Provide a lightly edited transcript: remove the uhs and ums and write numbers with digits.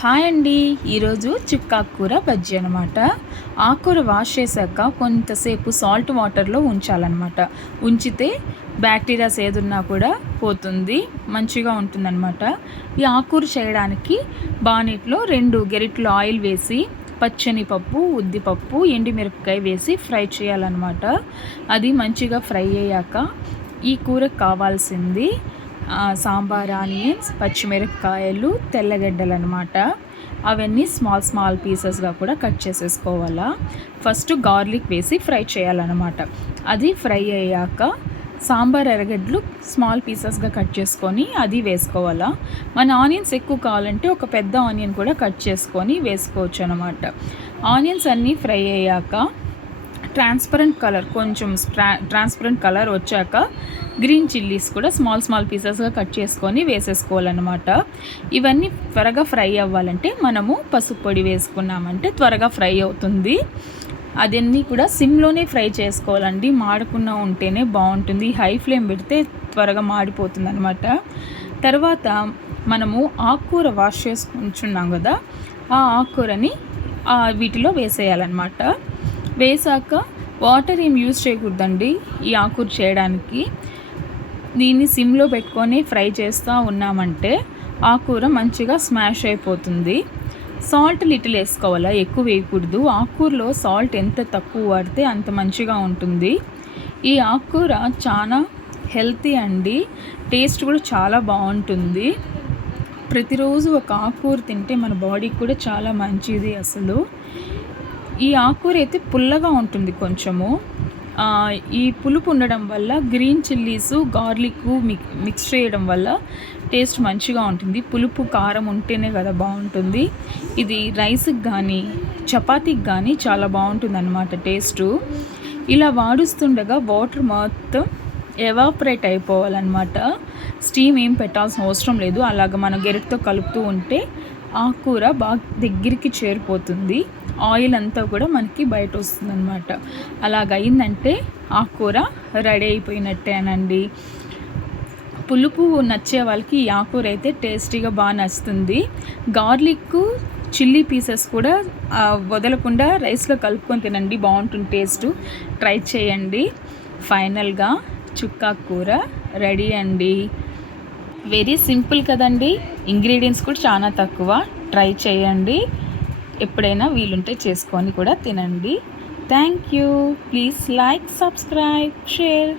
Hi అండి. ఈరోజు చిక్కాకూర బజ్జీ అనమాట. ఆకుకూర వాష్ చేశాక కొంతసేపు సాల్ట్ వాటర్లో ఉంచాలన్నమాట. ఉంచితే బ్యాక్టీరియాస్ ఏదున్నా కూడా పోతుంది, మంచిగా ఉంటుందన్నమాట. ఈ ఆకుకూర చేయడానికి బాణీట్లో 2 గెరిట్లు ఆయిల్ వేసి పచ్చని పప్పు, ఉద్దిపప్పు, ఎండుమిరపకాయ వేసి ఫ్రై చేయాలన్నమాట. అది మంచిగా ఫ్రై అయ్యాక ఈ కూరకు కావాల్సింది సాంబార్ ఆనియన్స్, పచ్చిమిరపకాయలు, తెల్లగడ్డలు అనమాట. అవన్నీ స్మాల్ పీసెస్గా కూడా కట్ చేసేసుకోవాలా. ఫస్ట్ గార్లిక్ వేసి ఫ్రై చేయాలన్నమాట. అది ఫ్రై అయ్యాక సాంబార్ ఎర్రగడ్డలు స్మాల్ పీసెస్గా కట్ చేసుకొని అది వేసుకోవాలా. మన ఆనియన్స్ ఎక్కువ కావాలంటే ఒక పెద్ద ఆనియన్ కూడా కట్ చేసుకొని వేసుకోవచ్చు అనమాట. ఆనియన్స్ అన్నీ ఫ్రై అయ్యాక ట్రాన్స్పరెంట్ కలర్ వచ్చాక గ్రీన్ చిల్లీస్ కూడా స్మాల్ పీసెస్గా కట్ చేసుకొని వేసేసుకోవాలన్నమాట. ఇవన్నీ త్వరగా ఫ్రై అవ్వాలంటే మనము పసుపు పొడి వేసుకున్నామంటే త్వరగా ఫ్రై అవుతుంది. అదన్నీ కూడా సిమ్లోనే ఫ్రై చేసుకోవాలండి, మాడకుండా ఉంటేనే బాగుంటుంది. హై ఫ్లేమ్ పెడితే త్వరగా మాడిపోతుంది అనమాట. తర్వాత మనము ఆకుకూర వాష్ చేసుకుంటున్నాం కదా, ఆ ఆకుకూరని వీటిలో వేసేయాలన్నమాట. వేసాక వాటర్ ఏం యూజ్ చేయకూడదండి ఈ ఆకుకూర చేయడానికి. దీన్ని సిమ్లో పెట్టుకొని ఫ్రై చేస్తూ ఉన్నామంటే ఆకుకూర మంచిగా స్మాష్ అయిపోతుంది. సాల్ట్ లిటిల్ వేసుకోవాలా, ఎక్కువ వేయకూడదు. ఆకుకూరలో సాల్ట్ ఎంత తక్కువ వాడితే అంత మంచిగా ఉంటుంది. ఈ ఆకుకూర చాలా హెల్తీ అండి, టేస్ట్ కూడా చాలా బాగుంటుంది. ప్రతిరోజు ఒక ఆకుకూర తింటే మన బాడీకి కూడా చాలా మంచిది. అసలు ఈ ఆకుకూర అయితే పుల్లగా ఉంటుంది కొంచెము. ఈ పులుపు ఉండడం వల్ల గ్రీన్ చిల్లీసు, గార్లిక్ మిక్స్ చేయడం వల్ల టేస్ట్ మంచిగా ఉంటుంది. పులుపు కారం ఉంటేనే కదా బాగుంటుంది. ఇది రైస్కి కానీ చపాతీకి కానీ చాలా బాగుంటుంది అన్నమాట టేస్టు. ఇలా వాడుస్తుండగా వాటర్ మొత్తం ఎవాపరేట్ అయిపోవాలన్నమాట. స్టీమ్ ఏం పెట్టాల్సిన అవసరం లేదు. అలాగ మనం గెరిటితో కలుపుతూ ఉంటే ఆకుకూర బాగా దగ్గరికి చేరిపోతుంది. ఆయిల్ అంతా కూడా మనకి బయట వస్తుంది అనమాట. అలాగ అయిందంటే ఆకుకూర రెడీ అయిపోయినట్టేనండి. పులుపు నచ్చే వాళ్ళకి ఈ ఆకుకూర అయితే టేస్టీగా బాగా నచ్చుతుంది. గార్లిక్, చిల్లీ పీసెస్ కూడా వదలకుండా రైస్లో కలుపుకొని తినండి, బాగుంటుంది టేస్ట్. ట్రై చేయండి. ఫైనల్గా చుక్కాకూర రెడీ అండి. వెరీ సింపుల్ కదండి, ఇంగ్రీడియంట్స్ కూడా చాలా తక్కువ. ట్రై చేయండి, ఎప్పుడైనా వీలుంటే చేసుకొని కూడా తినండి. Thank you. Please like, subscribe, share.